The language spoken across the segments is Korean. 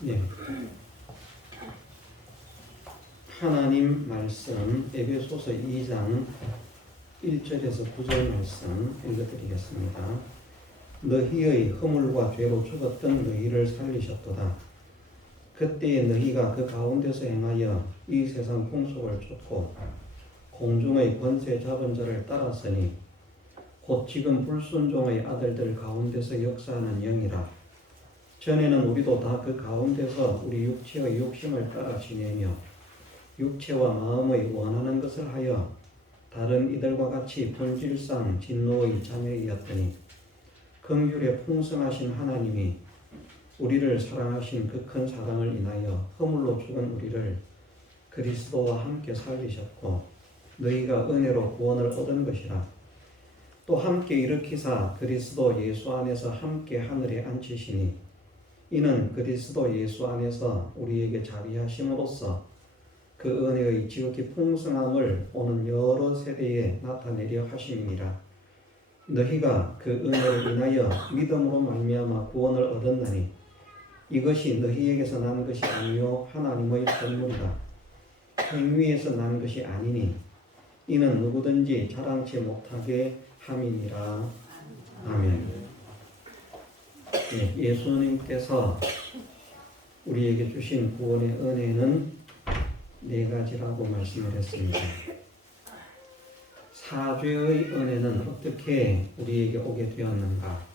네. 하나님 말씀 에베소서 2장 1절에서 9절 말씀 읽어드리겠습니다. 너희의 허물과 죄로 죽었던 너희를 살리셨도다. 그때에 너희가 그 가운데서 행하여 이 세상 풍속을 쫓고 공중의 권세 잡은 자를 따랐으니 곧 지금 불순종의 아들들 가운데서 역사하는 영이라. 전에는 우리도 다 그 가운데서 우리 육체의 욕심을 따라 지내며 육체와 마음의 원하는 것을 하여 다른 이들과 같이 본질상 진노의 자녀이었더니 긍휼에 풍성하신 하나님이 우리를 사랑하신 그 큰 사랑을 인하여 허물로 죽은 우리를 그리스도와 함께 살리셨고 너희가 은혜로 구원을 얻은 것이라. 또 함께 일으키사 그리스도 예수 안에서 함께 하늘에 앉히시니 이는 그리스도 예수 안에서 우리에게 자비하심으로써 그 은혜의 지극히 풍성함을 오는 여러 세대에 나타내려 하심이니라. 너희가 그 은혜를 인하여 믿음으로 말미암아 구원을 얻었나니 이것이 너희에게서 난 것이 아니요 하나님의 선물이라. 행위에서 난 것이 아니니 이는 누구든지 자랑치 못하게 함이니라. 아멘. 네, 예수님께서 우리에게 주신 구원의 은혜는 네 가지라고 말씀을 했습니다. 사죄의 은혜는 어떻게 우리에게 오게 되었는가?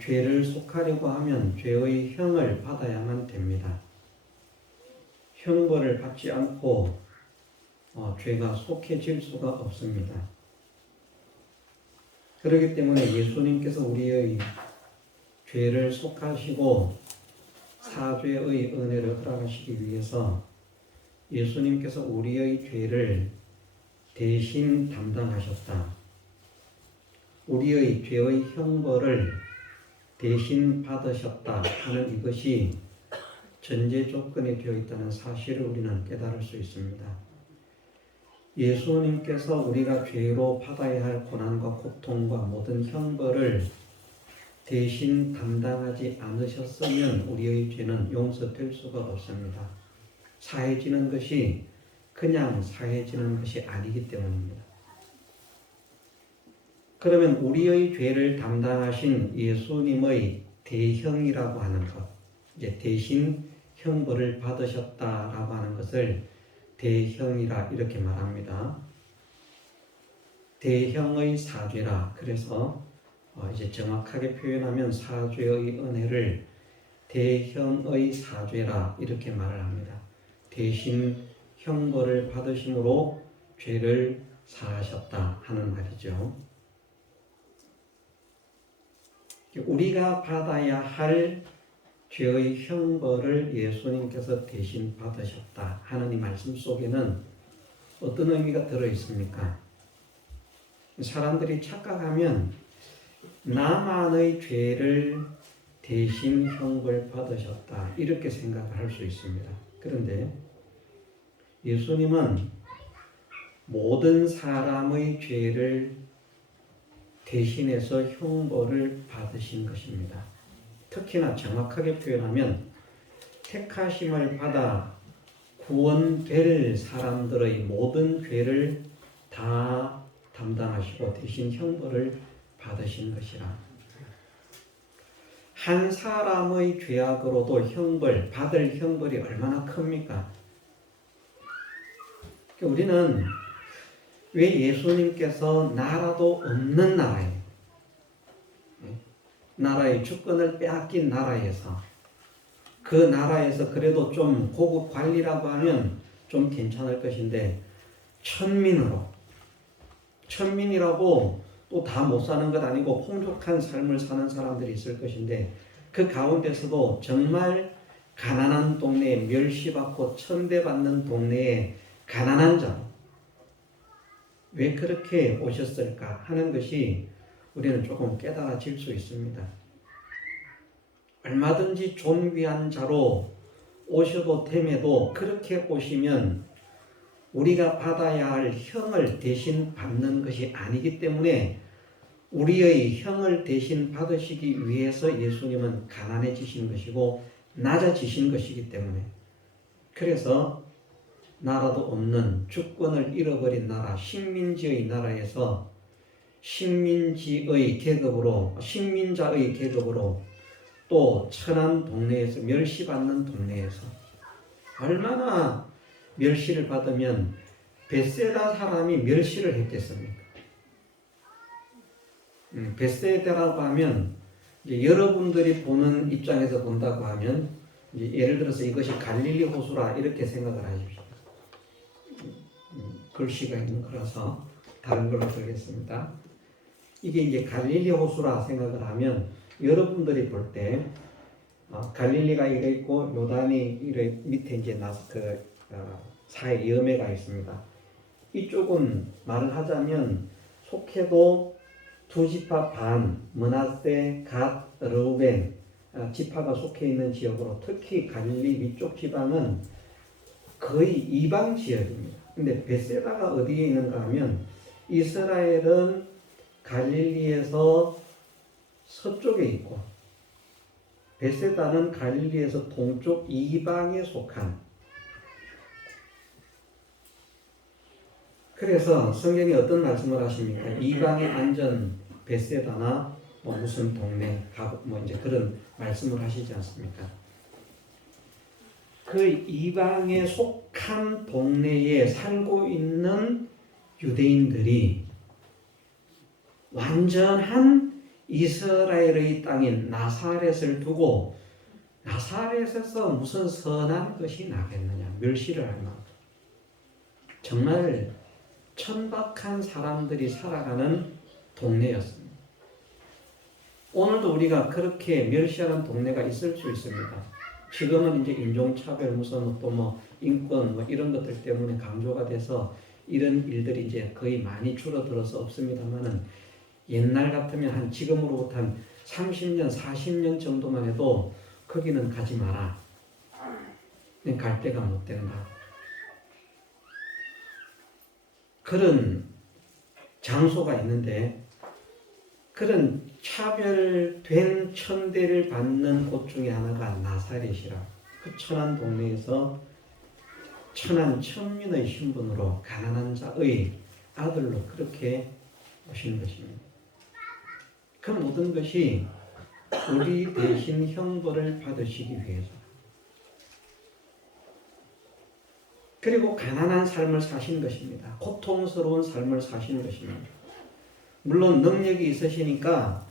죄를 속하려고 하면 죄의 형을 받아야만 됩니다. 형벌을 받지 않고 죄가 속해질 수가 없습니다. 그렇기 때문에 예수님께서 우리의 죄를 속하시고 사죄의 은혜를 허락하시기 위해서 예수님께서 우리의 죄를 대신 담당하셨다. 우리의 죄의 형벌을 대신 받으셨다 하는 이것이 전제 조건이 되어 있다는 사실을 우리는 깨달을 수 있습니다. 예수님께서 우리가 죄로 받아야 할 고난과 고통과 모든 형벌을 대신 담당하지 않으셨으면 우리의 죄는 용서될 수가 없습니다. 사해지는 것이 그냥 사해지는 것이 아니기 때문입니다. 그러면 우리의 죄를 담당하신 예수님의 대형이라고 하는 것, 이제 대신 형벌을 받으셨다라고 하는 것을 대형이라 이렇게 말합니다. 대형의 사죄라. 그래서 이제 정확하게 표현하면 사죄의 은혜를 대형의 사죄라 이렇게 말을 합니다. 대신 형벌을 받으심으로 죄를 사하셨다 하는 말이죠. 우리가 받아야 할 죄의 형벌을 예수님께서 대신 받으셨다 하는 이 말씀 속에는 어떤 의미가 들어 있습니까? 사람들이 착각하면 나만의 죄를 대신 형벌 받으셨다 이렇게 생각을 할 수 있습니다. 그런데 예수님은 모든 사람의 죄를 대신해서 형벌을 받으신 것입니다. 특히나 정확하게 표현하면 택하심을 받아 구원될 사람들의 모든 죄를 다 담당하시고 대신 형벌을 받으신 것이라. 한 사람의 죄악으로도 받을 형벌이 얼마나 큽니까? 우리는 왜 예수님께서 나라도 없는 나라의 주권을 빼앗긴 나라에서 그 나라에서 그래도 좀 고급 관리라고 하면 좀 괜찮을 것인데 천민이라고 또 다 못 사는 것 아니고 풍족한 삶을 사는 사람들이 있을 것인데 그 가운데서도 정말 가난한 동네에 멸시받고 천대받는 동네에 가난한 자 왜 그렇게 오셨을까 하는 것이 우리는 조금 깨달아질 수 있습니다. 얼마든지 존귀한 자로 오셔도 됨에도 그렇게 오시면 우리가 받아야 할 형을 대신 받는 것이 아니기 때문에 우리의 형을 대신 받으시기 위해서 예수님은 가난해지신 것이고 낮아지신 것이기 때문에, 그래서 나라도 없는 주권을 잃어버린 나라, 식민지의 나라에서 식민자의 계급으로 또 천한 동네에서 멸시받는 동네에서 얼마나 멸시를 받으면 벳세다 사람이 멸시를 했겠습니까? 벳세다라고 하면 이제 여러분들이 보는 입장에서 본다고 하면 이제 예를 들어서 이것이 갈릴리 호수라 이렇게 생각을 하십시오. 글씨가 있는 거라서 다른 걸로 들겠습니다. 이게 이제 갈릴리 호수라 생각을 하면 여러분들이 볼 때 갈릴리가 이래 있고 요단이 이래 밑에 이제 사해 여매가 있습니다. 이쪽은 말을 하자면 속해도 두 지파 반, 므낫세, 갓, 르우벤 지파가 속해 있는 지역으로, 특히 갈릴리 위쪽 지방은 거의 이방 지역입니다. 근데 벳세다가 어디에 있는가 하면 이스라엘은 갈릴리에서 서쪽에 있고 벳세다는 갈릴리에서 동쪽 이방에 속한, 그래서 성경에 어떤 말씀을 하십니까? 이방의 안전 벳세다나 무슨 동네 이제 그런 말씀을 하시지 않습니까? 그 이방에 속한 동네에 살고 있는 유대인들이 완전한 이스라엘의 땅인 나사렛을 두고 나사렛에서 무슨 선한 것이 나겠느냐, 멸시를 할 만큼 정말 천박한 사람들이 살아가는 동네였습니다. 오늘도 우리가 그렇게 멸시하는 동네가 있을 수 있습니다. 지금은 이제 인종차별, 무슨 또 인권 이런 것들 때문에 강조가 돼서 이런 일들이 이제 거의 많이 줄어들어서 없습니다만은, 옛날 같으면 지금으로부터 한 30년, 40년 정도만 해도 거기는 가지 마라. 갈 데가 못 된다. 그런 장소가 있는데, 그런 차별된 천대를 받는 곳 중에 하나가 나사렛이라, 그 천한 동네에서 천한 천민의 신분으로 가난한 자의 아들로 그렇게 오신 것입니다. 그 모든 것이 우리 대신 형벌을 받으시기 위해서, 그리고 가난한 삶을 사신 것입니다. 고통스러운 삶을 사신 것입니다. 물론 능력이 있으시니까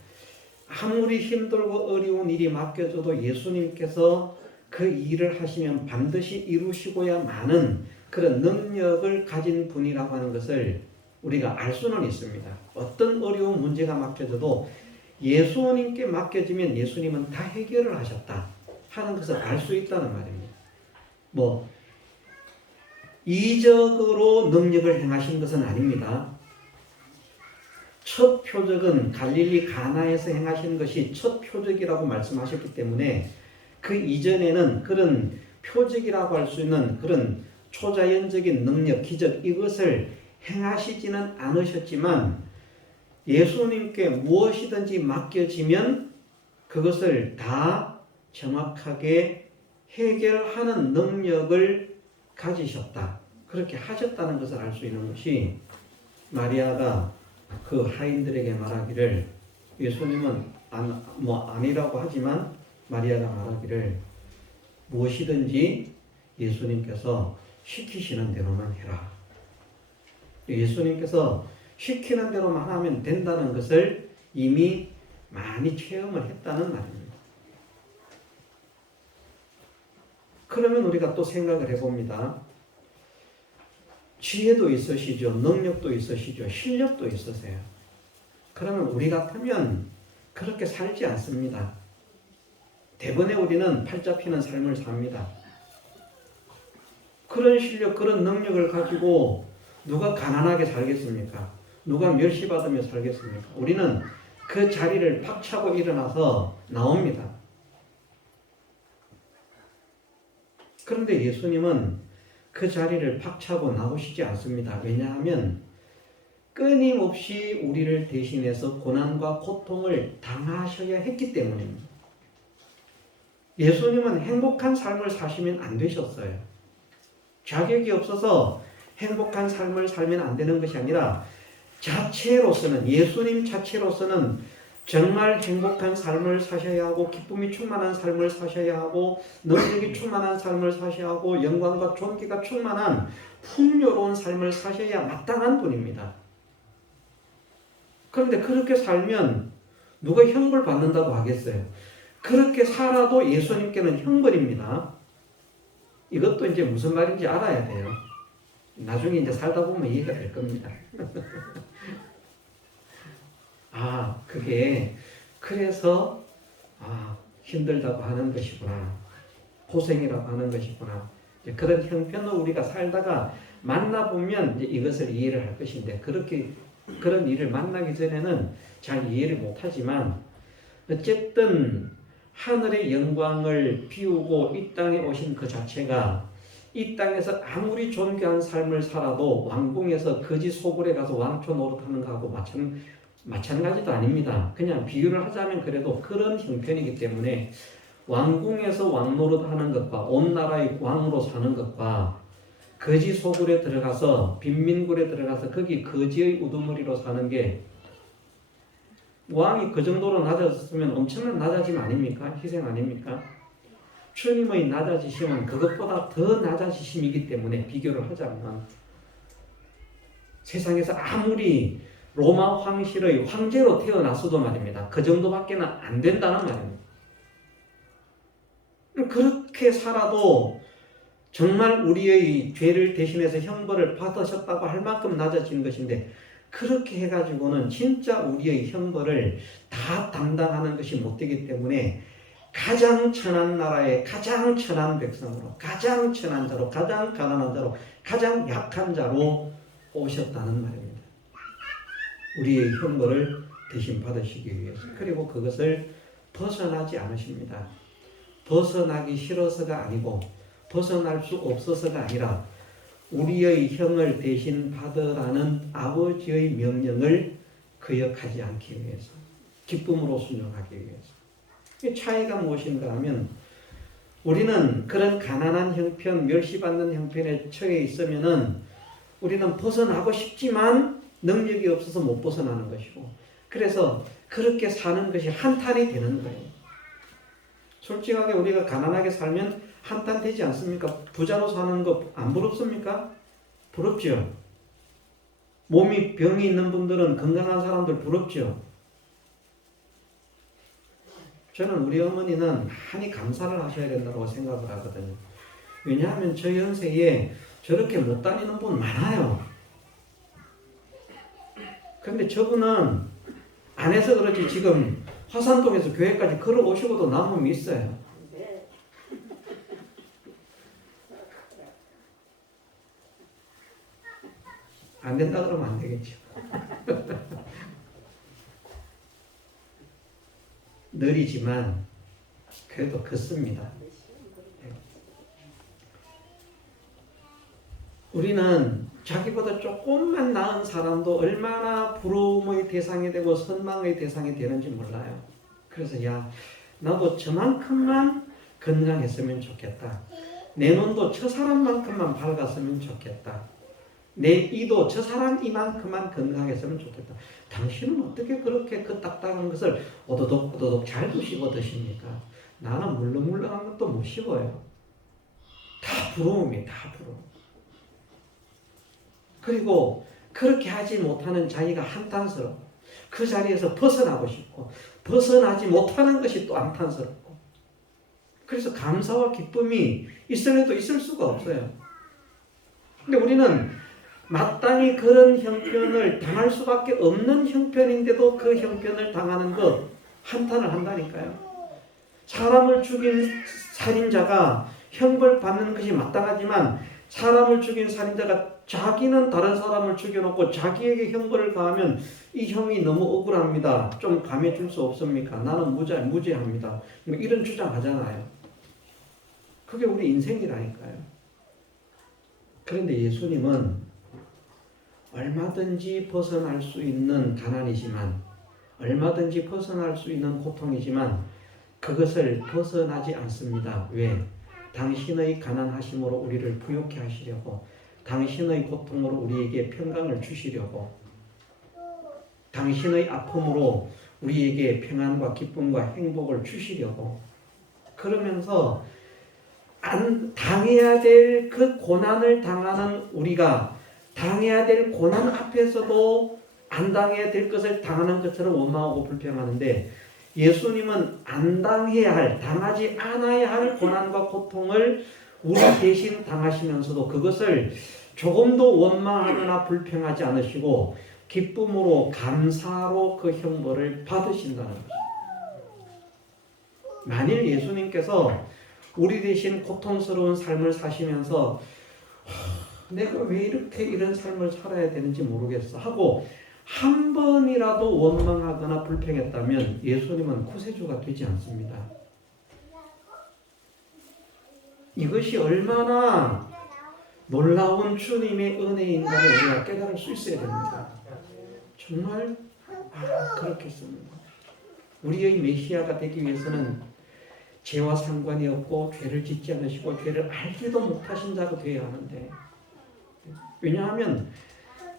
아무리 힘들고 어려운 일이 맡겨져도 예수님께서 그 일을 하시면 반드시 이루시고야마는 그런 능력을 가진 분이라고 하는 것을 우리가 알 수는 있습니다. 어떤 어려운 문제가 맡겨져도 예수님께 맡겨지면 예수님은 다 해결을 하셨다 하는 것을 알 수 있다는 말입니다. 이적으로 능력을 행하신 것은 아닙니다. 첫 표적은 갈릴리 가나에서 행하신 것이 첫 표적이라고 말씀하셨기 때문에 그 이전에는 그런 표적이라고 할 수 있는 그런 초자연적인 능력, 기적 이것을 행하시지는 않으셨지만, 예수님께 무엇이든지 맡겨지면 그것을 다 정확하게 해결하는 능력을 가지셨다, 그렇게 하셨다는 것을 알 수 있는 것이, 마리아가 그 하인들에게 말하기를, 예수님은 아니라고 하지만 마리아가 말하기를 무엇이든지 예수님께서 시키시는 대로만 해라. 예수님께서 시키는 대로만 하면 된다는 것을 이미 많이 체험을 했다는 말입니다. 그러면 우리가 또 생각을 해봅니다. 지혜도 있으시죠. 능력도 있으시죠. 실력도 있으세요. 그러면 우리 같으면 그렇게 살지 않습니다. 대부분의 우리는 팔 잡히는 삶을 삽니다. 그런 실력, 그런 능력을 가지고 누가 가난하게 살겠습니까? 누가 멸시받으며 살겠습니까? 우리는 그 자리를 박차고 일어나서 나옵니다. 그런데 예수님은 그 자리를 박차고 나오시지 않습니다. 왜냐하면 끊임없이 우리를 대신해서 고난과 고통을 당하셔야 했기 때문입니다. 예수님은 행복한 삶을 사시면 안 되셨어요. 자격이 없어서 행복한 삶을 살면 안 되는 것이 아니라 자체로서는, 예수님 자체로서는 정말 행복한 삶을 사셔야 하고 기쁨이 충만한 삶을 사셔야 하고 능력이 충만한 삶을 사셔야 하고 영광과 존귀가 충만한 풍요로운 삶을 사셔야 마땅한 분입니다. 그런데 그렇게 살면 누가 형벌 받는다고 하겠어요? 그렇게 살아도 예수님께는 형벌입니다. 이것도 이제 무슨 말인지 알아야 돼요. 나중에 이제 살다 보면 이해가 될 겁니다. 그게 그래서 힘들다고 하는 것이구나. 고생이라고 하는 것이구나. 이제 그런 형편을 우리가 살다가 만나보면 이제 이것을 이해를 할 것인데 그런 일을 만나기 전에는 잘 이해를 못하지만 어쨌든 하늘의 영광을 비우고 이 땅에 오신 그 자체가 이 땅에서 아무리 존귀한 삶을 살아도 왕궁에서 거지 소굴에 가서 왕초 노릇하는 거하고 마찬가지도 아닙니다. 그냥 비유를 하자면 그래도 그런 형편이기 때문에 왕궁에서 왕 노릇하는 것과 온 나라의 왕으로 사는 것과 거지 소굴에 들어가서 빈민굴에 들어가서 거기 거지의 우두머리로 사는 게 왕이 그 정도로 낮아졌으면 엄청난 낮아짐 아닙니까? 희생 아닙니까? 주님의 낮아지심은 그것보다 더 낮아지심이기 때문에 비교를 하자면 세상에서 아무리 로마 황실의 황제로 태어났어도 말입니다. 그 정도밖에는 안 된다는 말입니다. 그렇게 살아도 정말 우리의 죄를 대신해서 형벌을 받으셨다고 할 만큼 낮아진 것인데 그렇게 해가지고는 진짜 우리의 형벌을 다 담당하는 것이 못 되기 때문에 가장 천한 나라의 가장 천한 백성으로 가장 천한 자로 가장 가난한 자로 가장 약한 자로 오셨다는 말입니다. 우리의 형벌을 대신 받으시기 위해서. 그리고 그것을 벗어나지 않으십니다. 벗어나기 싫어서가 아니고 벗어날 수 없어서가 아니라 우리의 형을 대신 받으라는 아버지의 명령을 거역하지 않기 위해서, 기쁨으로 순종하기 위해서. 이 차이가 무엇인가 하면 우리는 그런 가난한 형편, 멸시받는 형편에 처해 있으면은 우리는 벗어나고 싶지만 능력이 없어서 못 벗어나는 것이고, 그래서 그렇게 사는 것이 한탄이 되는 거예요. 솔직하게 우리가 가난하게 살면 한탄 되지 않습니까? 부자로 사는 거 안 부럽습니까? 부럽죠. 몸이 병이 있는 분들은 건강한 사람들 부럽죠. 저는 우리 어머니는 많이 감사를 하셔야 된다고 생각을 하거든요. 왜냐하면 저 연세에 저렇게 못 다니는 분 많아요. 그런데 저분은 안 해서 그렇지 지금 화산동에서 교회까지 걸어오시고도 남음이 있어요. 안 된다 그러면 안 되겠죠. 느리지만 그래도 걷습니다. 우리는 자기보다 조금만 나은 사람도 얼마나 부러움의 대상이 되고 선망의 대상이 되는지 몰라요. 그래서 나도 저만큼만 건강했으면 좋겠다. 내 눈도 저 사람만큼만 밝았으면 좋겠다. 내 이도 저 사람 이만큼만 건강했으면 좋겠다. 당신은 어떻게 그렇게 그 딱딱한 것을 오도독 잘 씹어 드십니까? 나는 물렁물렁한 것도 못 씹어요. 다 부러움이에요. 다 부러움. 그리고 그렇게 하지 못하는 자기가 한탄스럽고 그 자리에서 벗어나고 싶고 벗어나지 못하는 것이 또 안탄스럽고 그래서 감사와 기쁨이 있음에도 있을 수가 없어요. 근데 우리는 마땅히 그런 형편을 당할 수밖에 없는 형편인데도 그 형편을 당하는 것 한탄을 한다니까요. 사람을 죽인 살인자가 형벌 받는 것이 마땅하지만 사람을 죽인 살인자가 자기는 다른 사람을 죽여놓고 자기에게 형벌을 가하면 이 형이 너무 억울합니다. 좀 감해줄 수 없습니까? 나는 무죄합니다. 이런 주장하잖아요. 그게 우리 인생이라니까요. 그런데 예수님은 얼마든지 벗어날 수 있는 가난이지만, 얼마든지 벗어날 수 있는 고통이지만 그것을 벗어나지 않습니다. 왜? 당신의 가난하심으로 우리를 부욕해 하시려고, 당신의 고통으로 우리에게 평강을 주시려고, 당신의 아픔으로 우리에게 평안과 기쁨과 행복을 주시려고, 그러면서 당해야 될 그 고난을 당하는 우리가 당해야 될 고난 앞에서도 안 당해야 될 것을 당하는 것처럼 원망하고 불평하는데, 예수님은 안 당해야 할, 당하지 않아야 할 고난과 고통을 우리 대신 당하시면서도 그것을 조금도 원망하거나 불평하지 않으시고 기쁨으로 감사로 그 형벌을 받으신다는 거죠. 만일 예수님께서 우리 대신 고통스러운 삶을 사시면서 내가 왜 이렇게 이런 삶을 살아야 되는지 모르겠어 하고 한 번이라도 원망하거나 불평했다면 예수님은 구세주가 되지 않습니다. 이것이 얼마나 놀라운 주님의 은혜인가를 우리가 깨달을 수 있어야 됩니다. 정말 그렇겠습니다. 우리의 메시아가 되기 위해서는 죄와 상관이 없고 죄를 짓지 않으시고 죄를 알지도 못하신 자가 되어야 하는데, 왜냐하면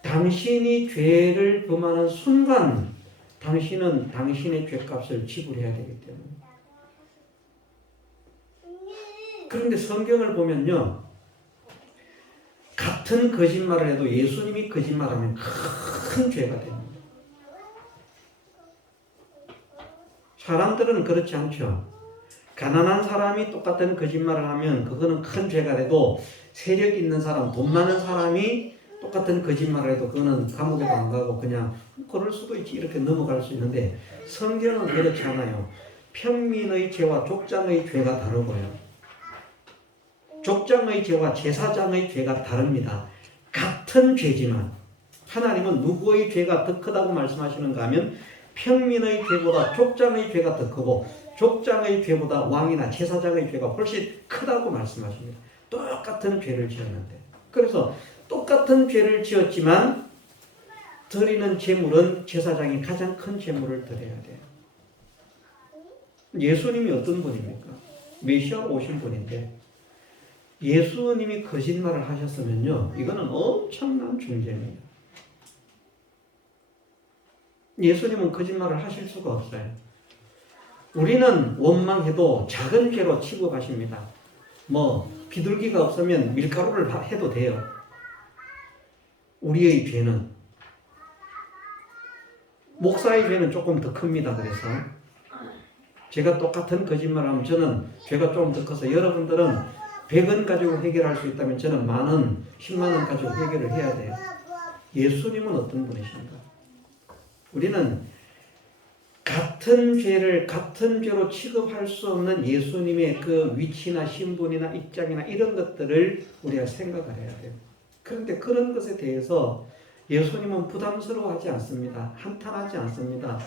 당신이 죄를 범하는 순간 당신은 당신의 죄값을 지불해야 되기 때문에. 그런데 성경을 보면요, 같은 거짓말을 해도 예수님이 거짓말하면 큰 죄가 됩니다. 사람들은 그렇지 않죠. 가난한 사람이 똑같은 거짓말을 하면 그거는 큰 죄가 돼도 세력 있는 사람, 돈 많은 사람이 똑같은 거짓말을 해도 그거는 감옥에도 안 가고 그냥 그럴 수도 있지 이렇게 넘어갈 수 있는데, 성경은 그렇지 않아요. 평민의 죄와 족장의 죄가 다르고요, 족장의 죄와 제사장의 죄가 다릅니다. 같은 죄지만 하나님은 누구의 죄가 더 크다고 말씀하시는가 하면 평민의 죄보다 족장의 죄가 더 크고 족장의 죄보다 왕이나 제사장의 죄가 훨씬 크다고 말씀하십니다. 똑같은 죄를 지었는데, 그래서 똑같은 죄를 지었지만 드리는 제물은 제사장이 가장 큰 제물을 드려야 돼요. 예수님이 어떤 분입니까? 메시아로 오신 분인데 예수님이 거짓말을 하셨으면요, 이거는 엄청난 중죄입니다. 예수님은 거짓말을 하실 수가 없어요. 우리는 원망해도 작은 죄로 취급하십니다. 비둘기가 없으면 밀가루를 해도 돼요. 우리의 죄는, 목사의 죄는 조금 더 큽니다. 그래서 제가 똑같은 거짓말을 하면 저는 죄가 조금 더 커서, 여러분들은 100원 가지고 해결할 수 있다면 저는 10,000원, 100,000원 가지고 해결을 해야 돼요. 예수님은 어떤 분이신가? 우리는 같은 죄를 같은 죄로 취급할 수 없는 예수님의 그 위치나 신분이나 입장이나 이런 것들을 우리가 생각을 해야 돼요. 그런데 그런 것에 대해서 예수님은 부담스러워하지 않습니다. 한탄하지 않습니다.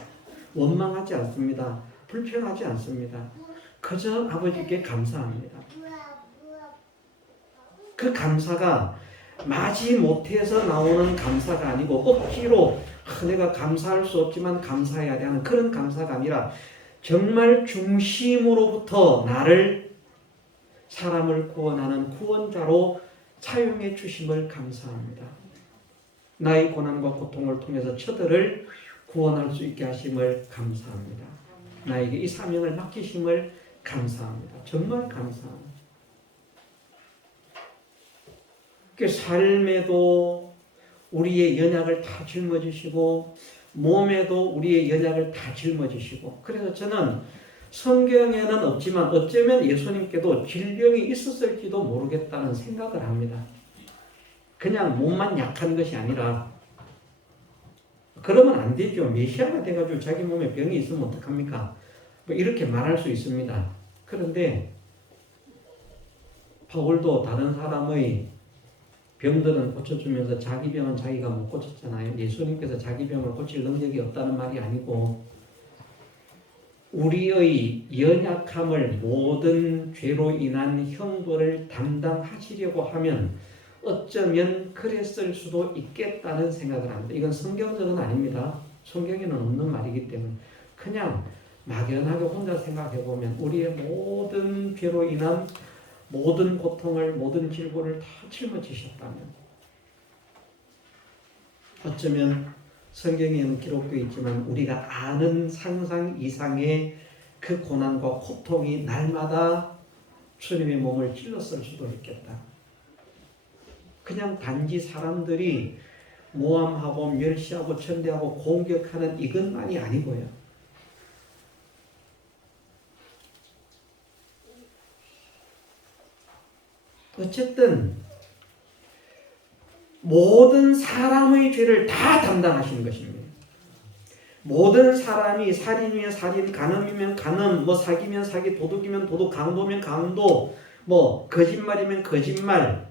원망하지 않습니다. 불평하지 않습니다. 그저 아버지께 감사합니다. 그 감사가 마지 못해서 나오는 감사가 아니고 억지로 내가 감사할 수 없지만 감사해야 하는 그런 감사가 아니라 정말 중심으로부터 나를, 사람을 구원하는 구원자로 사용해 주심을 감사합니다. 나의 고난과 고통을 통해서 저들을 구원할 수 있게 하심을 감사합니다. 나에게 이 사명을 맡기심을 감사합니다. 정말 감사합니다. 그 삶에도 우리의 연약을 다 짊어지시고 몸에도 우리의 연약을 다 짊어지시고, 그래서 저는 성경에는 없지만 어쩌면 예수님께도 질병이 있었을지도 모르겠다는 생각을 합니다. 그냥 몸만 약한 것이 아니라, 그러면 안 되죠. 메시아가 돼가지고 자기 몸에 병이 있으면 어떡합니까? 이렇게 말할 수 있습니다. 그런데 바울도 다른 사람의 병들은 고쳐주면서 자기 병은 자기가 못 고쳤잖아요. 예수님께서 자기 병을 고칠 능력이 없다는 말이 아니고, 우리의 연약함을 모든 죄로 인한 형벌을 담당하시려고 하면 어쩌면 그랬을 수도 있겠다는 생각을 합니다. 이건 성경적은 아닙니다. 성경에는 없는 말이기 때문에 그냥 막연하게 혼자 생각해 보면 우리의 모든 죄로 인한 모든 고통을 모든 질고를 다 짊어지셨다면 어쩌면 성경에는 기록되어 있지만 우리가 아는 상상 이상의 그 고난과 고통이 날마다 주님의 몸을 찔렀을 수도 있겠다. 그냥 단지 사람들이 모함하고 멸시하고 천대하고 공격하는 이것만이 아니고요. 어쨌든 모든 사람의 죄를 다 담당하시는 것입니다. 모든 사람이 살인이면 살인, 간음이면 간음, 뭐 사기면 사기, 도둑이면 도둑, 강도면 강도, 뭐 거짓말이면 거짓말,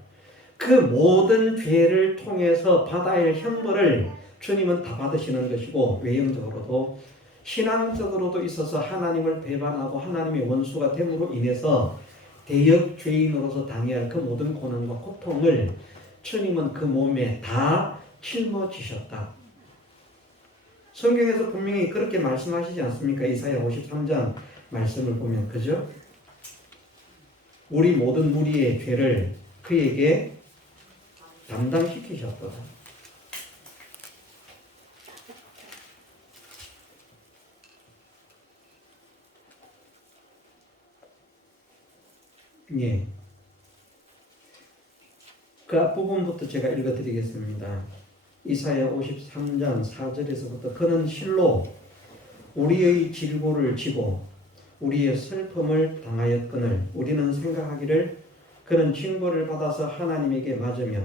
그 모든 죄를 통해서 받아야 할 형벌을 주님은 다 받으시는 것이고 외형적으로도 신앙적으로도 있어서 하나님을 배반하고 하나님의 원수가 됨으로 인해서 대역 죄인으로서 당해야 할 그 모든 고난과 고통을 주님은 그 몸에 다 짊어지셨다. 성경에서 분명히 그렇게 말씀하시지 않습니까? 이사야 53장 말씀을 보면 그죠? 우리 모든 무리의 죄를 그에게 담당시키셨다. 예. 그 앞부분부터 제가 읽어드리겠습니다. 이사야 53장 4절에서부터 그는 실로 우리의 질고를 지고 우리의 슬픔을 당하였거늘 우리는 생각하기를 그는 징벌을 받아서 하나님에게 맞으며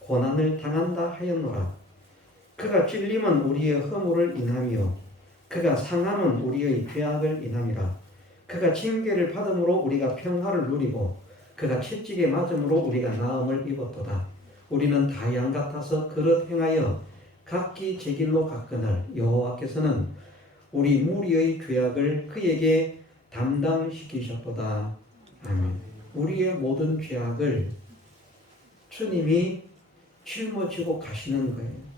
고난을 당한다 하였노라. 그가 찔림은 우리의 허물을 인함이요 그가 상함은 우리의 죄악을 인함이라. 그가 징계를 받음으로 우리가 평화를 누리고 그가 채찍에 맞음으로 우리가 나음을 입었도다. 우리는 다 양 같아서 그릇 행하여 각기 제 길로 갔거늘 여호와께서는 우리 무리의 죄악을 그에게 담당시키셨도다. 아멘. 우리의 모든 죄악을 주님이 짊어지고 가시는 거예요.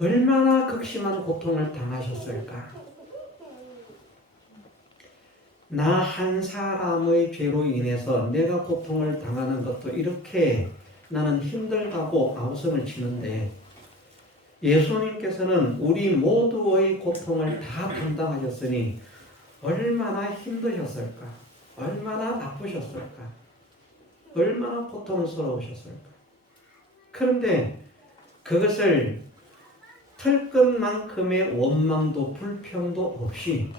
얼마나 극심한 고통을 당하셨을까? 나 한 사람의 죄로 인해서 내가 고통을 당하는 것도 이렇게 나는 힘들다고 아우성을 치는데 예수님께서는 우리 모두의 고통을 다 담당하셨으니 얼마나 힘드셨을까? 얼마나 아프셨을까? 얼마나 고통스러우셨을까? 그런데 그것을 털끝만큼의 원망도 불평도 없이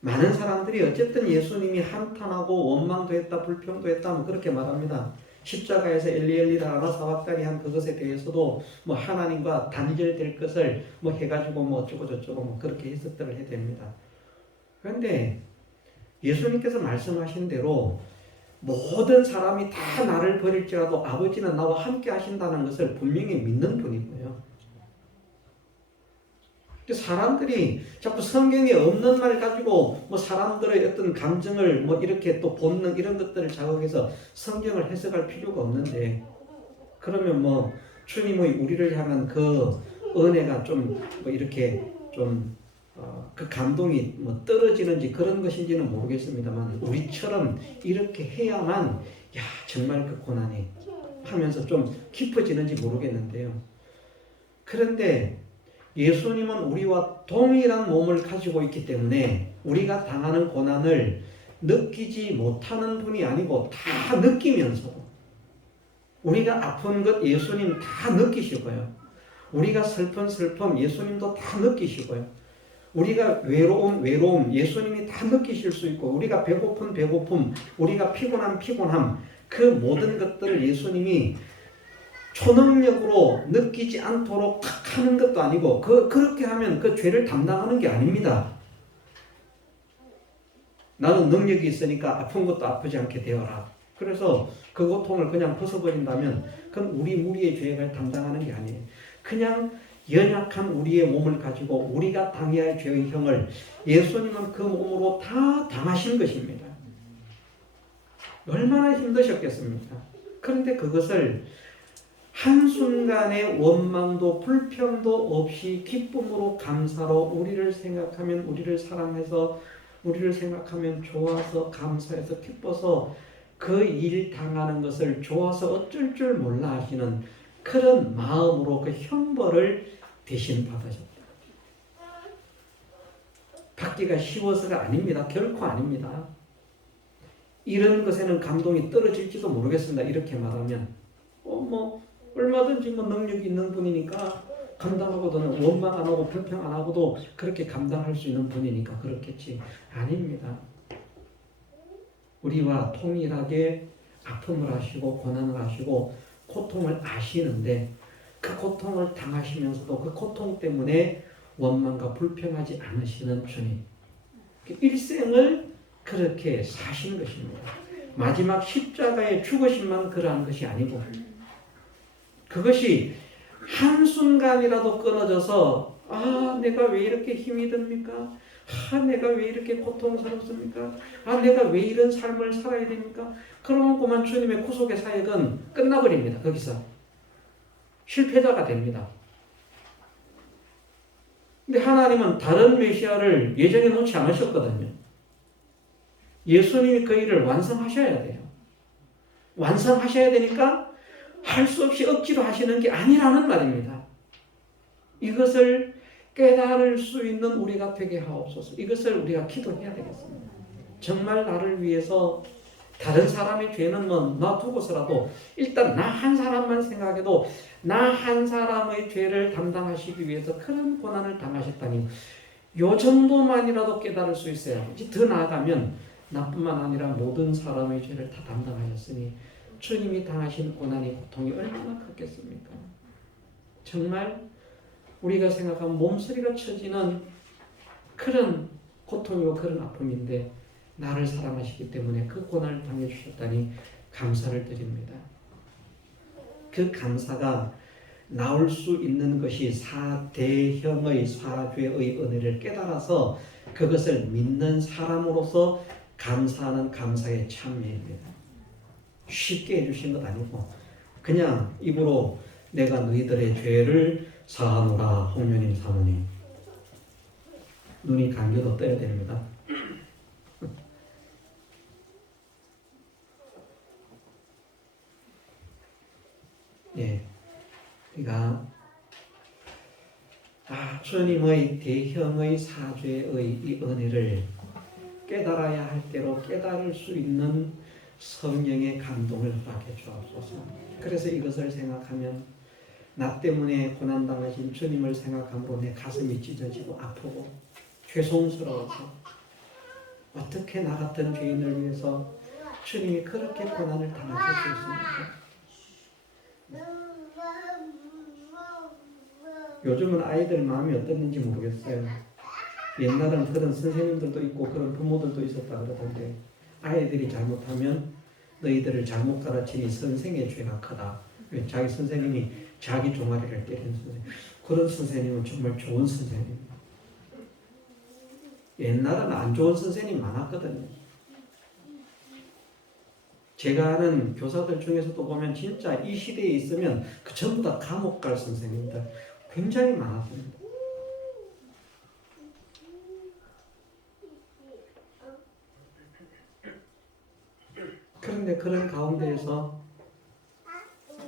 많은 사람들이 어쨌든 예수님이 한탄하고 원망도 했다 불평도 했다 하면 그렇게 말합니다. 십자가에서 엘리엘리라 사박다니 한 그것에 대해서도 뭐 하나님과 단절될 것을 뭐 해가지고 뭐 어쩌고 저쩌고 뭐 그렇게 해석들을 해야 됩니다. 그런데 예수님께서 말씀하신 대로 모든 사람이 다 나를 버릴지라도 아버지는 나와 함께 하신다는 것을 분명히 믿는 분이고요. 사람들이 자꾸 성경에 없는 말 가지고 뭐 사람들의 어떤 감정을 뭐 이렇게 또 본능 이런 것들을 자극해서 성경을 해석할 필요가 없는데 그러면 뭐 주님의 우리를 향한 그 은혜가 좀 뭐 이렇게 좀 그 감동이 뭐 떨어지는지 그런 것인지는 모르겠습니다만 우리처럼 이렇게 해야만 야 정말 그 고난이 하면서 좀 깊어지는지 모르겠는데요. 그런데 예수님은 우리와 동일한 몸을 가지고 있기 때문에 우리가 당하는 고난을 느끼지 못하는 분이 아니고 다 느끼면서도 우리가 아픈 것 예수님 다 느끼시고요. 우리가 슬픔 예수님도 다 느끼시고요. 우리가 외로움 예수님이 다 느끼실 수 있고 우리가 배고픔 우리가 피곤함 그 모든 것들을 예수님이 초능력으로 느끼지 않도록 하는 것도 아니고 그렇게 하면 그 죄를 담당하는 게 아닙니다. 나는 능력이 있으니까 아픈 것도 아프지 않게 되어라. 그래서 그 고통을 그냥 벗어버린다면 그건 우리 무리의 죄를 담당하는 게 아니에요. 그냥 연약한 우리의 몸을 가지고 우리가 당해야 할 죄의 형을 예수님은 그 몸으로 다 당하신 것입니다. 얼마나 힘드셨겠습니까? 그런데 그것을 한순간의 원망도 불평도 없이 기쁨으로 감사로 우리를 생각하면 우리를 사랑해서 우리를 생각하면 좋아서 감사해서 기뻐서 그 일 당하는 것을 좋아서 어쩔 줄 몰라 하시는 그런 마음으로 그 형벌을 대신 받으셨다. 받기가 쉬워서가 아닙니다. 결코 아닙니다. 이런 것에는 감동이 떨어질지도 모르겠습니다. 이렇게 말하면 얼마든지 능력이 있는 분이니까 감당하고도 원망 안 하고 불평 안 하고도 그렇게 감당할 수 있는 분이니까 그렇겠지. 아닙니다. 우리와 동일하게 아픔을 하시고 고난을 하시고 고통을 아시는데 그 고통을 당하시면서도 그 고통 때문에 원망과 불평하지 않으시는 주님. 일생을 그렇게 사시는 것입니다. 마지막 십자가의 죽으심만 그러한 것이 아니고 그것이 한순간이라도 끊어져서 내가 왜 이렇게 힘이 듭니까? 내가 왜 이렇게 고통스럽습니까? 내가 왜 이런 삶을 살아야 됩니까? 그러면 그만 주님의 구속의 사역은 끝나버립니다. 거기서 실패자가 됩니다. 근데 하나님은 다른 메시아를 예정해 놓지 않으셨거든요. 예수님이 그 일을 완성하셔야 돼요. 완성하셔야 되니까 할 수 없이 억지로 하시는 게 아니라는 말입니다. 이것을 깨달을 수 있는 우리가 되게 하옵소서. 이것을 우리가 기도해야 되겠습니다. 정말 나를 위해서 다른 사람의 죄는 놔두고서라도 일단 나 한 사람만 생각해도 나 한 사람의 죄를 담당하시기 위해서 그런 고난을 당하셨다니 요 정도만이라도 깨달을 수 있어야 이제 더 나아가면 나뿐만 아니라 모든 사람의 죄를 다 담당하셨으니 주님이 당하신 고난이 고통이 얼마나 컸겠습니까? 정말 우리가 생각하면 몸서리가 쳐지는 그런 고통이고 그런 아픔인데 나를 사랑하시기 때문에 그 고난을 당해주셨다니 감사를 드립니다. 그 감사가 나올 수 있는 것이 대형의 사죄의 은혜를 깨달아서 그것을 믿는 사람으로서 감사하는 감사의 참여입니다. 쉽게 해주신 것 아니고 그냥 입으로 내가 너희들의 죄를 사하노라. 홍련님 사모님 눈이 감겨도 떠야 됩니다. 예, 우리가 주님의 대형의 사죄의 이 은혜를 깨달아야 할 대로 깨달을 수 있는 성령의 감동을 허락해 주옵소서. 그래서 이것을 생각하면 나 때문에 고난당하신 주님을 생각함으로 내 가슴이 찢어지고 아프고 죄송스러워서 어떻게 나 같은 죄인을 위해서 주님이 그렇게 고난을 당하실 수 있습니까? 요즘은 아이들 마음이 어떻는지 모르겠어요. 옛날은 그런 선생님들도 있고 그런 부모들도 있었다 그러던데 아이들이 잘못하면 너희들을 잘못 가르치니 선생의 죄가 크다. 자기 선생님이 자기 종아리를 때리는 선생님. 그런 선생님은 정말 좋은 선생님입니다. 옛날은 안 좋은 선생님 많았거든요. 제가 아는 교사들 중에서도 보면 진짜 이 시대에 있으면 그 전부 다 감옥 갈 선생님들 굉장히 많았습니다. 그런데 그런 가운데에서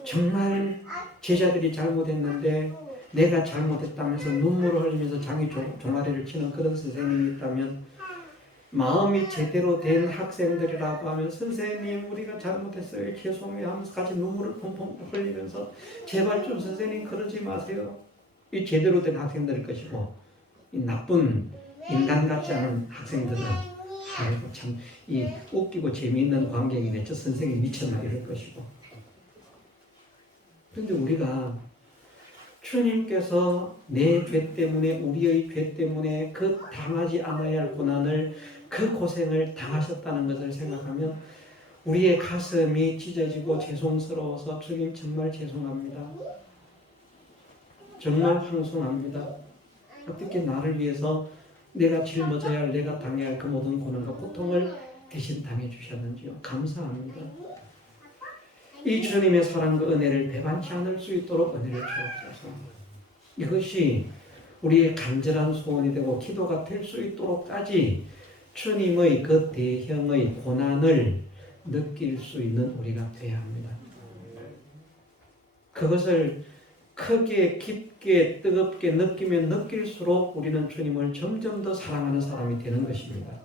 정말 제자들이 잘못했는데 내가 잘못했다면서 눈물을 흘리면서 자기 종아리를 치는 그런 선생님이 있다면 마음이 제대로 된 학생들이라고 하면 선생님 우리가 잘못했어요 죄송해요 하면서 같이 눈물을 펑펑 흘리면서 제발 좀 선생님 그러지 마세요. 이 제대로 된 학생들일 것이고 이 나쁜 인간 같지 않은 학생들은 아이고 참 이 웃기고 재미있는 광경이네 저 선생님 미쳤나 이럴 것이고. 그런데 우리가 주님께서 내 죄 때문에 우리의 죄 때문에 그 당하지 않아야 할 고난을 그 고생을 당하셨다는 것을 생각하면 우리의 가슴이 찢어지고 죄송스러워서 주님 정말 죄송합니다. 정말 황송합니다. 어떻게 나를 위해서 내가 짊어져야 할, 내가 당해야 할 그 모든 고난과 고통을 대신 당해 주셨는지요. 감사합니다. 이 주님의 사랑과 은혜를 배반치 않을 수 있도록 은혜를 주옵소서. 이것이 우리의 간절한 소원이 되고 기도가 될 수 있도록까지 주님의 그 대형의 고난을 느낄 수 있는 우리가 되어야 합니다. 그것을 크게 깊게 뜨겁게 느끼면 느낄수록 우리는 주님을 점점 더 사랑하는 사람이 되는 것입니다.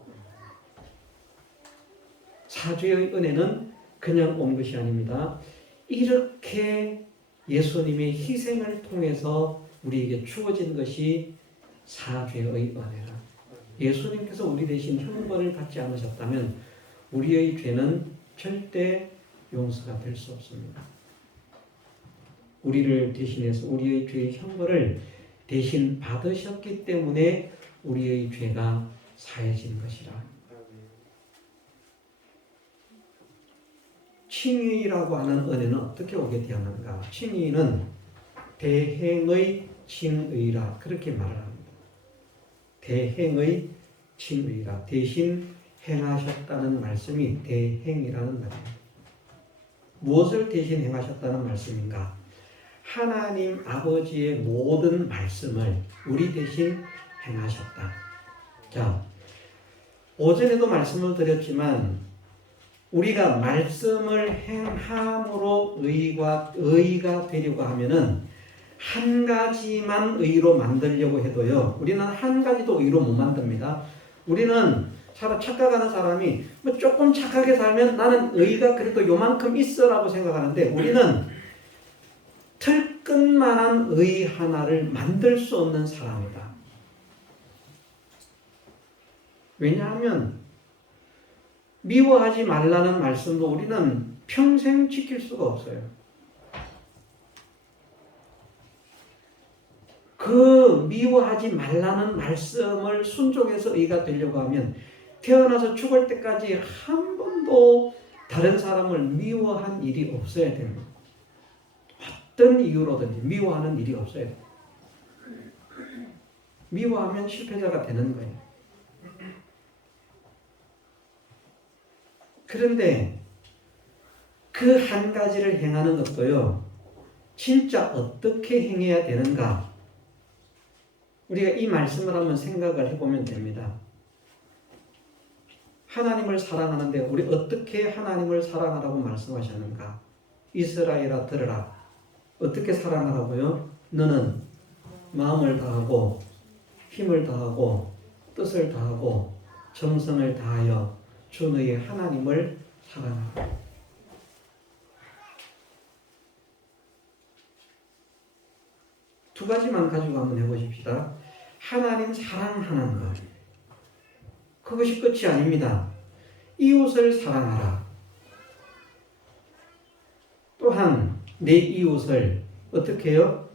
사죄의 은혜는 그냥 온 것이 아닙니다. 이렇게 예수님의 희생을 통해서 우리에게 주어진 것이 사죄의 은혜라. 예수님께서 우리 대신 형벌을 받지 않으셨다면 우리의 죄는 절대 용서가 될 수 없습니다. 우리를 대신해서 우리의 죄의 형벌을 대신 받으셨기 때문에 우리의 죄가 사해진 것이라. 칭의라고 하는 은혜는 어떻게 오게 되었는가? 칭의는 대행의 칭의라 그렇게 말을 합니다. 대행의 칭의라 대신 행하셨다는 말씀이 대행이라는 말입니다. 무엇을 대신 행하셨다는 말씀인가? 하나님 아버지의 모든 말씀을 우리 대신 행하셨다. 자, 오전에도 말씀을 드렸지만 우리가 말씀을 행함으로 의가 되려고 하면은 한 가지만 의로 만들려고 해도요, 우리는 한 가지도 의로 못 만듭니다. 우리는 착각하는 사람이 뭐 조금 착하게 살면 나는 의가 그래도 요만큼 있어라고 생각하는데 우리는 틀끝만한 의 하나를 만들 수 없는 사람이다. 왜냐하면 미워하지 말라는 말씀도 우리는 평생 지킬 수가 없어요. 그 미워하지 말라는 말씀을 순종해서 의가 되려고 하면 태어나서 죽을 때까지 한 번도 다른 사람을 미워한 일이 없어야 됩니다. 어떤 이유로든지 미워하는 일이 없어야 돼요. 미워하면 실패자가 되는 거예요. 그런데 그 한 가지를 행하는 것도요, 진짜 어떻게 행해야 되는가? 우리가 이 말씀을 한번 생각을 해보면 됩니다. 하나님을 사랑하는데 우리 어떻게 하나님을 사랑하라고 말씀하셨는가? 이스라엘아 들으라. 어떻게 사랑하라고요? 너는 마음을 다하고 힘을 다하고 뜻을 다하고 정성을 다하여 주 너의 하나님을 사랑하라. 두 가지만 가지고 한번 해보십시다. 하나님 사랑하는 것. 그것이 끝이 아닙니다. 이웃을 사랑하라. 또한 내 이웃을 어떻게 해요?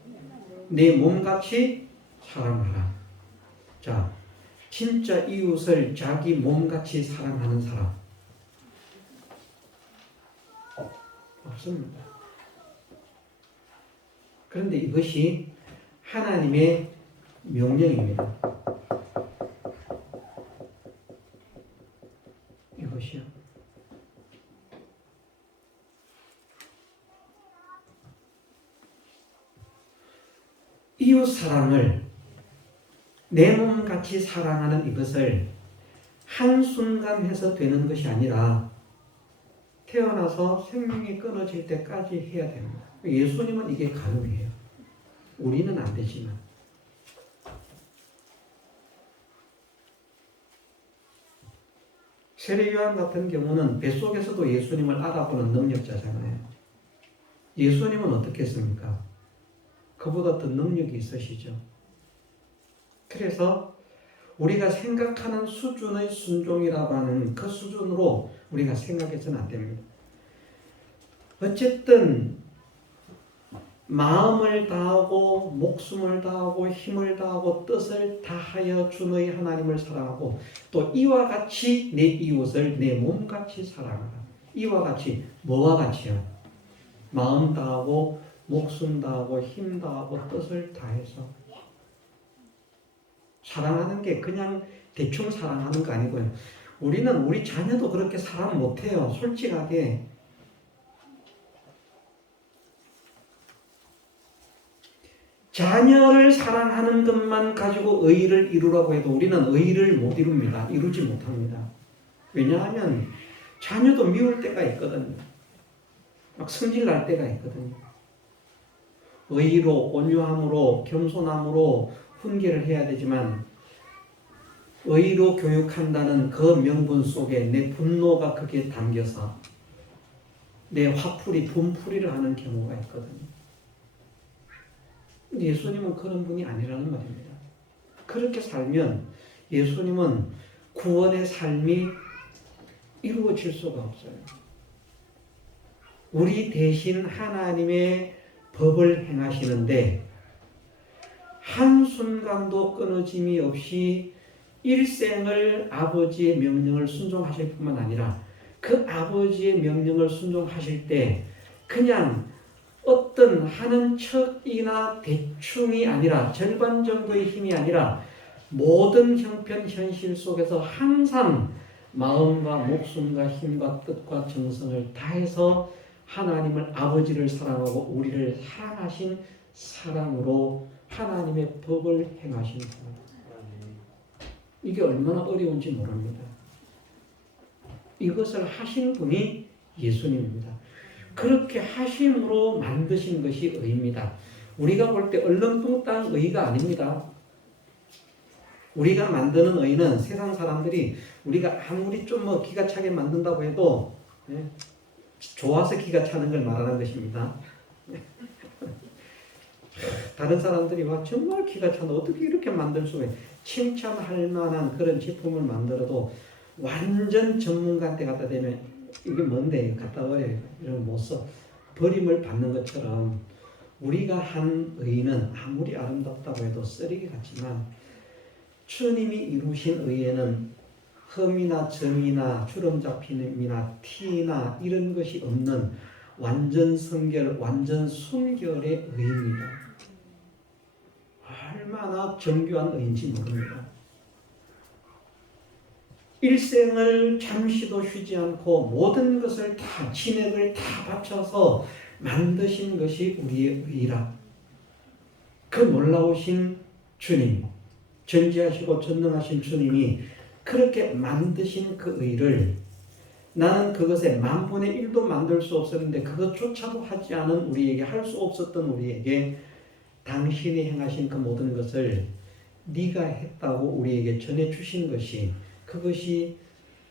내 몸같이 사랑하라. 자, 진짜 이웃을 자기 몸같이 사랑하는 사람 없습니다. 그런데 이것이 하나님의 명령입니다. 이것이요. 이웃 사랑을 내 몸같이 사랑하는 이것을 한순간 해서 되는 것이 아니라 태어나서 생명이 끊어질 때까지 해야 됩니다. 예수님은 이게 가능해요. 우리는 안 되지만. 세례요한 같은 경우는 뱃속에서도 예수님을 알아보는 능력자잖아요. 예수님은 어떻게 했습니까? 그보다 더 능력이 있으시죠. 그래서 우리가 생각하는 수준의 순종이라고 하는 그 수준으로 우리가 생각해서는 안 됩니다. 어쨌든 마음을 다하고 목숨을 다하고 힘을 다하고 뜻을 다하여 주 너의 하나님을 사랑하고 또 이와 같이 내 이웃을 내 몸같이 사랑하라. 이와 같이 뭐와 같이요? 마음 다하고 목숨 다하고 힘 다하고 뜻을 다해서 사랑하는 게 그냥 대충 사랑하는 거 아니고요. 우리는 우리 자녀도 그렇게 사랑 못해요. 솔직하게. 자녀를 사랑하는 것만 가지고 의를 이루라고 해도 우리는 의를 못 이룹니다. 이루지 못합니다. 왜냐하면 자녀도 미울 때가 있거든요. 막 성질 날 때가 있거든요. 의로, 온유함으로, 겸손함으로 훈계를 해야 되지만 의로 교육한다는 그 명분 속에 내 분노가 거기에 담겨서 내 화풀이, 분풀이를 하는 경우가 있거든요. 예수님은 그런 분이 아니라는 말입니다. 그렇게 살면 예수님은 구원의 삶이 이루어질 수가 없어요. 우리 대신 하나님의 법을 행하시는데 한순간도 끊어짐이 없이 일생을 아버지의 명령을 순종하실 뿐만 아니라 그 아버지의 명령을 순종하실 때 그냥 어떤 하는 척이나 대충이 아니라 절반 정도의 힘이 아니라 모든 형편 현실 속에서 항상 마음과 목숨과 힘과 뜻과 정성을 다해서 하나님을 아버지를 사랑하고 우리를 사랑하신 사랑으로 하나님의 법을 행하신 분. 이게 얼마나 어려운지 모릅니다. 이것을 하신 분이 예수님입니다. 그렇게 하심으로 만드신 것이 의입니다. 우리가 볼 때 얼렁뚱땅 의가 아닙니다. 우리가 만드는 의는 세상 사람들이 우리가 아무리 좀 뭐 기가 차게 만든다고 해도 좋아서 기가 차는 걸 말하는 것입니다. 다른 사람들이 와 정말 기가 차는데 어떻게 이렇게 만들 수가 있어요? 칭찬할 만한 그런 제품을 만들어도 완전 전문가한테 갖다 대면 이게 뭔데 갖다 버려요. 이런 못 써. 버림을 받는 것처럼 우리가 한 의는 아무리 아름답다고 해도 쓰레기 같지만 주님이 이루신 의에는 흠이나 점이나 주름 잡힘이나 티나 이런 것이 없는 완전 성결, 완전 순결의 의입니다. 얼마나 정교한 의인지 모릅니다. 일생을 잠시도 쉬지 않고 모든 것을 다 진액을 다 바쳐서 만드신 것이 우리의 의라. 그 놀라우신 주님, 전지하시고 전능하신 주님이 그렇게 만드신 그 의를 나는 그것에 만분의 1도 만들 수 없었는데 그것조차도 하지 않은 우리에게 할 수 없었던 우리에게 당신이 행하신 그 모든 것을 네가 했다고 우리에게 전해주신 것이 그것이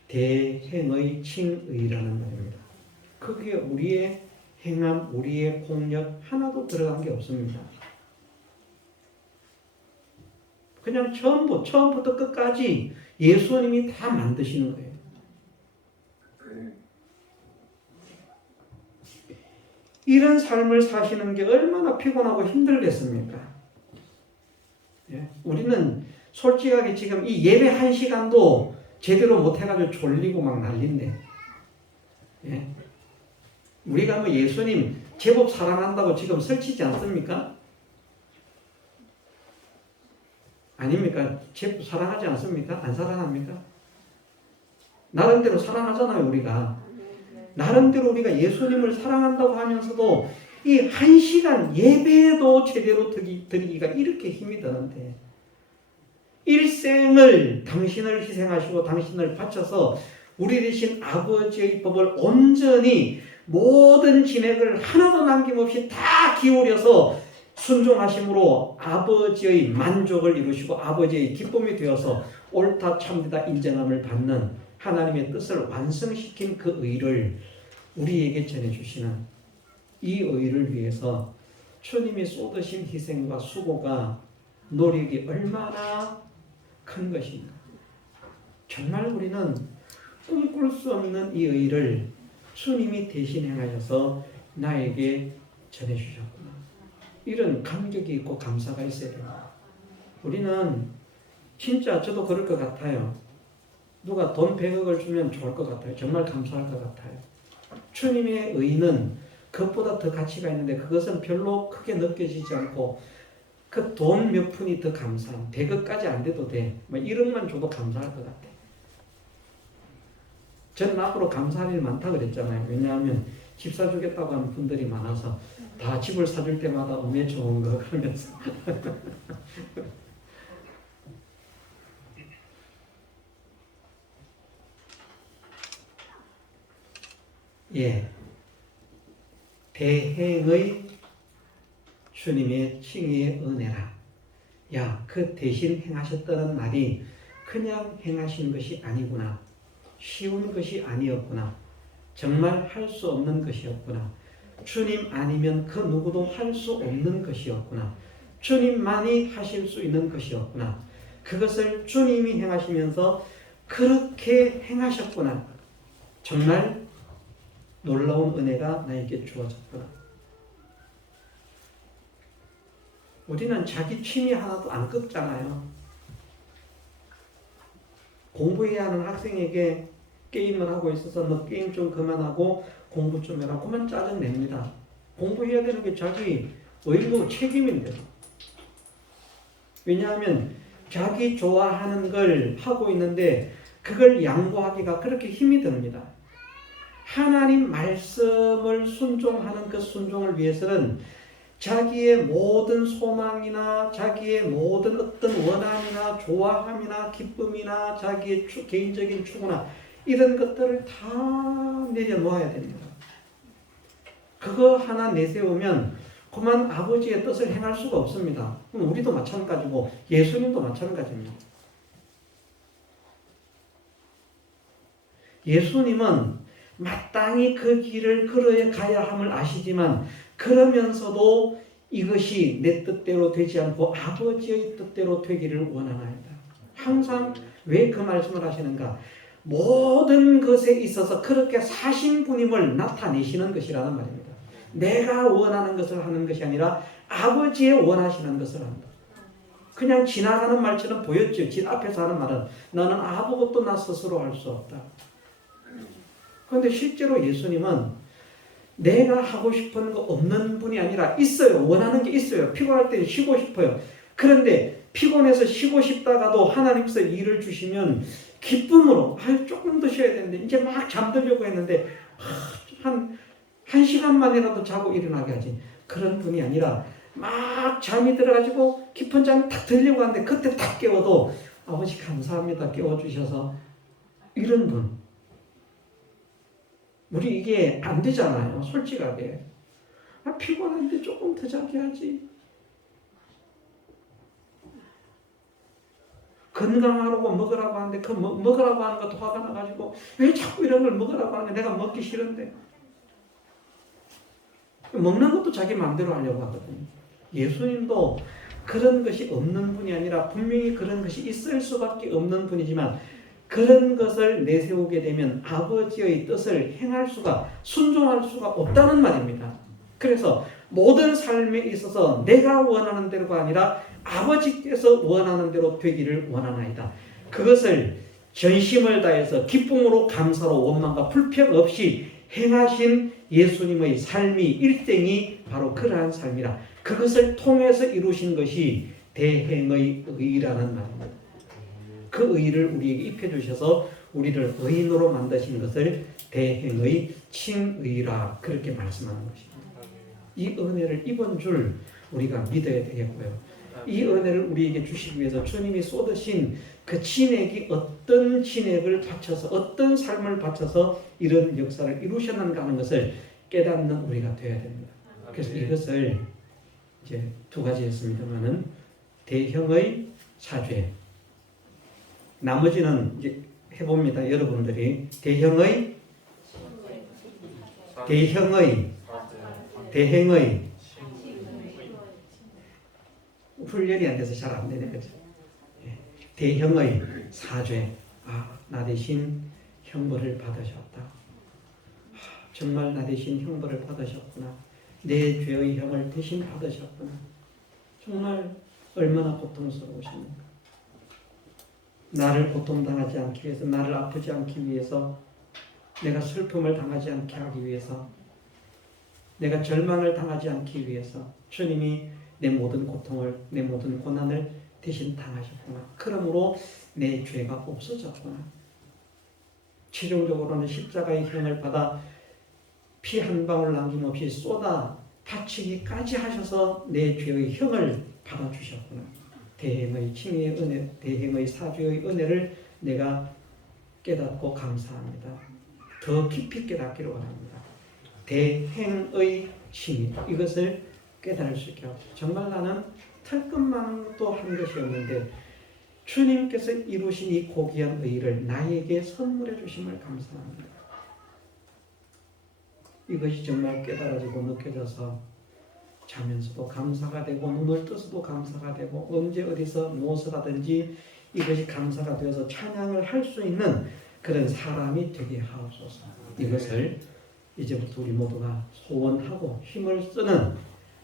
대행의 칭의라는 말입니다. 거기에 우리의 행함, 우리의 공력 하나도 들어간 게 없습니다. 그냥 처음부터 끝까지 예수님이 다 만드시는 거예요. 이런 삶을 사시는 게 얼마나 피곤하고 힘들겠습니까? 예? 우리는 솔직하게 지금 이 예배 1시간도 제대로 못해가지고 졸리고 막 난린데, 예? 우리가 뭐 예수님 제법 사랑한다고 지금 설치지 않습니까? 아닙니까? 제법 사랑하지 않습니까? 안 사랑합니까? 나름대로 사랑하잖아요, 우리가. 나름대로 우리가 예수님을 사랑한다고 하면서도 이 1시간 예배도 제대로 드리기가 이렇게 힘이 드는데 일생을 당신을 희생하시고 당신을 바쳐서 우리 대신 아버지의 법을 온전히 모든 진액을 하나도 남김없이 다 기울여서 순종하심으로 아버지의 만족을 이루시고 아버지의 기쁨이 되어서 옳다 참되다 인정함을 받는 하나님의 뜻을 완성시킨 그 의를 우리에게 전해주시는 이 의를 위해서 주님이 쏟으신 희생과 수고가 노력이 얼마나 큰 것인가. 정말 우리는 꿈꿀 수 없는 이 의를 주님이 대신 행하셔서 나에게 전해주셨구나. 이런 감격이 있고 감사가 있어야 됩니다. 우리는 진짜 저도 그럴 것 같아요. 누가 돈 100억을 주면 좋을 것 같아요. 정말 감사할 것 같아요. 주님의 의는 그것보다 더 가치가 있는데 그것은 별로 크게 느껴지지 않고 그 돈 몇 푼이 더 감사한, 대거까지 안 돼도 돼. 뭐 1억만 줘도 감사할 것 같아. 저는 앞으로 감사할 일 많다 그랬잖아요. 왜냐하면 집 사주겠다고 하는 분들이 많아서 다 집을 사줄 때마다 음에 좋은 거 그러면서 예, 대행의 주님의 칭의의 은혜라. 야, 그 대신 행하셨다는 말이 그냥 행하신 것이 아니구나. 쉬운 것이 아니었구나. 정말 할 수 없는 것이었구나. 주님 아니면 그 누구도 할 수 없는 것이었구나. 주님만이 하실 수 있는 것이었구나. 그것을 주님이 행하시면서 그렇게 행하셨구나. 정말 놀라운 은혜가 나에게 주어졌구나. 우리는 자기 취미 하나도 안 꺾잖아요. 공부해야 하는 학생에게 게임을 하고 있어서 너 게임 좀 그만하고 공부 좀 해라. 그만 짜증냅니다. 공부해야 되는 게 자기 의무 책임인데. 왜냐하면 자기 좋아하는 걸 하고 있는데 그걸 양보하기가 그렇게 힘이 듭니다. 하나님 말씀을 순종하는 그 순종을 위해서는 자기의 모든 소망이나 자기의 모든 어떤 원함이나 좋아함이나 기쁨이나 자기의 개인적인 추구나 이런 것들을 다 내려놓아야 됩니다. 그거 하나 내세우면 그만 아버지의 뜻을 행할 수가 없습니다. 우리도 마찬가지고 예수님도 마찬가지입니다. 예수님은 마땅히 그 길을 걸어야 가야 함을 아시지만 그러면서도 이것이 내 뜻대로 되지 않고 아버지의 뜻대로 되기를 원하나이다. 항상 왜 그 말씀을 하시는가? 모든 것에 있어서 그렇게 사신 분임을 나타내시는 것이라는 말입니다. 내가 원하는 것을 하는 것이 아니라 아버지의 원하시는 것을 한다. 그냥 지나가는 말처럼 보였죠. 진 앞에서 하는 말은 나는 아무것도 나 스스로 할 수 없다. 그런데 실제로 예수님은 내가 하고 싶은 거 없는 분이 아니라 있어요. 원하는 게 있어요. 피곤할 때 쉬고 싶어요. 그런데 피곤해서 쉬고 싶다가도 하나님께서 일을 주시면 기쁨으로 조금 더 쉬어야 되는데 이제 막 잠들려고 했는데 한 시간만이라도 자고 일어나게 하지. 그런 분이 아니라 막 잠이 들어가지고 깊은 잠이 탁 들려고 하는데 그때 탁 깨워도 아버지 감사합니다. 깨워주셔서 이런 분. 우리 이게 안 되잖아요. 솔직하게. 피곤한데 조금 더 자게 하지. 건강하라고 먹으라고 하는데 그 먹으라고 하는 것도 화가 나가지고 왜 자꾸 이런 걸 먹으라고 하는 게 내가 먹기 싫은데. 먹는 것도 자기 마음대로 하려고 하거든요. 예수님도 그런 것이 없는 분이 아니라 분명히 그런 것이 있을 수밖에 없는 분이지만 그런 것을 내세우게 되면 아버지의 뜻을 행할 수가, 순종할 수가 없다는 말입니다. 그래서 모든 삶에 있어서 내가 원하는 대로가 아니라 아버지께서 원하는 대로 되기를 원하나이다. 그것을 전심을 다해서 기쁨으로 감사로 원망과 불평 없이 행하신 예수님의 삶이 일생이 바로 그러한 삶이라. 그것을 통해서 이루신 것이 대행의 의라는 말입니다. 그 의를 우리에게 입혀주셔서 우리를 의인으로 만드신 것을 대행의 칭의라 그렇게 말씀하는 것입니다. 이 은혜를 입은 줄 우리가 믿어야 되겠고요. 이 은혜를 우리에게 주시기 위해서 주님이 쏟으신 그 진액이 어떤 진액을 바쳐서 어떤 삶을 바쳐서 이런 역사를 이루셨는가 하는 것을 깨닫는 우리가 되어야 됩니다. 그래서 이것을 이제 두 가지 했습니다만은 대형의 사죄. 나머지는 이제 해봅니다. 여러분들이 대형의 대행의 훈련이 안 돼서 잘 안 되네. 그죠? 대형의 사죄. 나 대신 형벌을 받으셨다. 정말 나 대신 형벌을 받으셨구나. 내 죄의 형을 대신 받으셨구나. 정말 얼마나 고통스러우십니까? 나를 고통당하지 않기 위해서, 나를 아프지 않기 위해서 내가 슬픔을 당하지 않게 하기 위해서, 내가 절망을 당하지 않기 위해서 주님이 내 모든 고통을, 내 모든 고난을 대신 당하셨구나. 그러므로 내 죄가 없어졌구나. 최종적으로는 십자가의 형을 받아 피 한 방울 남김없이 쏟아 바치기까지 하셔서 내 죄의 형을 받아주셨구나. 대행의 칭의의 은혜, 대행의 사주의 은혜를 내가 깨닫고 감사합니다. 더 깊이 깨닫기를 원합니다. 대행의 칭의, 이것을 깨달을 수 있게 하옵소서. 정말 나는 털끝만도 한 것이 없는데 주님께서 이루신 이 고귀한 의를 나에게 선물해 주심을 감사합니다. 이것이 정말 깨달아지고 느껴져서 자면서도 감사가 되고 눈을 떠서도 감사가 되고 언제 어디서 무엇을 하든지 이것이 감사가 되어서 찬양을 할 수 있는 그런 사람이 되게 하옵소서. 이것을 이제부터 우리 모두가 소원하고 힘을 쓰는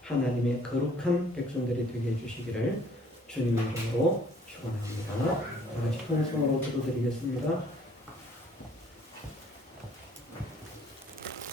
하나님의 거룩한 백성들이 되게 해주시기를 주님의 이름으로 축원합니다. 다 같이 통성으로 기도드리겠습니다.